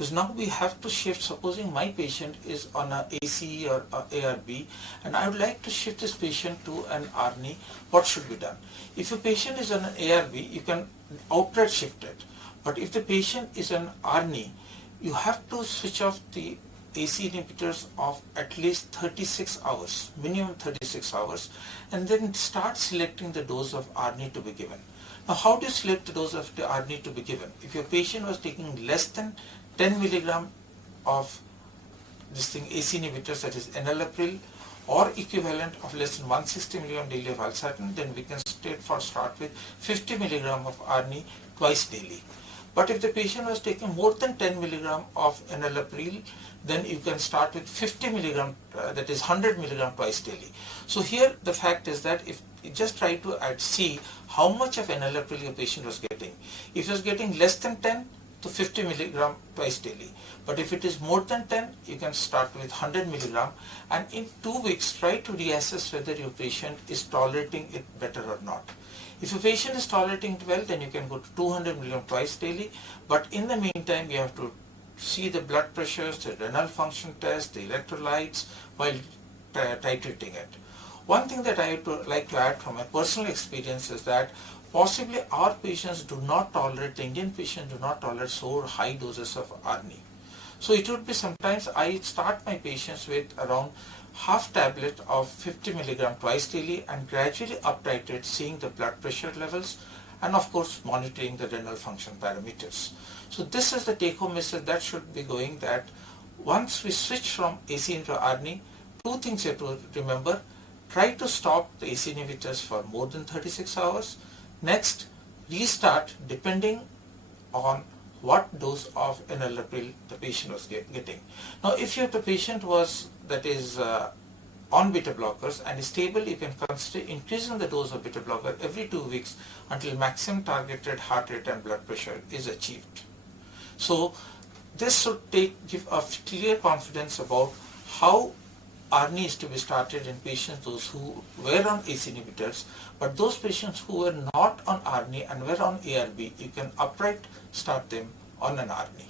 Because now we have to shift. Supposing my patient is on a ACE or a ARB, and I would like to shift this patient to an ARNI, what should be done? If a patient is on an ARB, you can outright shift it. But if the patient is an ARNI, you have to switch off the AC inhibitors of at least 36 hours, minimum 36 hours, and then start selecting the dose of ARNI to be given. Now, how do you select the dose of the ARNI to be given? If your patient was taking less than 10 milligram of this thing AC inhibitors, that is enalapril, or equivalent of less than 160 milligram daily of valsartan, then we can start with 50 milligram of ARNI twice daily. But if the patient was taking more than 10 milligram of enalapril, then you can start with 50 milligram, that is 100 milligram twice daily. So here the fact is that if you just try to see how much of enalapril your patient was getting. If he was getting less than 10 to 50 milligram twice daily. But if it is more than 10, you can start with 100 milligram, and in 2 weeks try to reassess whether your patient is tolerating it better or not. If a patient is tolerating it well, then you can go to 200 milligram twice daily. But in the meantime, you have to see the blood pressures, the renal function test, the electrolytes while titrating it. One thing that I would like to add from my personal experience is that possibly our patients do not tolerate, the Indian patients do not tolerate so high doses of ARNI. So it would be sometimes I start my patients with around half tablet of 50 milligram twice daily and gradually up titrate, seeing the blood pressure levels and of course monitoring the renal function parameters. So this is the take home message that should be going, that once we switch from AC into ARNI, two things you have to remember. Try to stop the AC inhibitors for more than 36 hours. Next, restart depending on what dose of enalapril the patient was getting. Now, if the patient was on beta blockers and is stable, you can consider increasing the dose of beta blocker every 2 weeks until maximum targeted heart rate and blood pressure is achieved. So this should give a clear confidence about how ARNI is to be started in patients those who were on ACE inhibitors, but those patients who were not on ARNI and were on ARB, you can upright start them on an ARNI.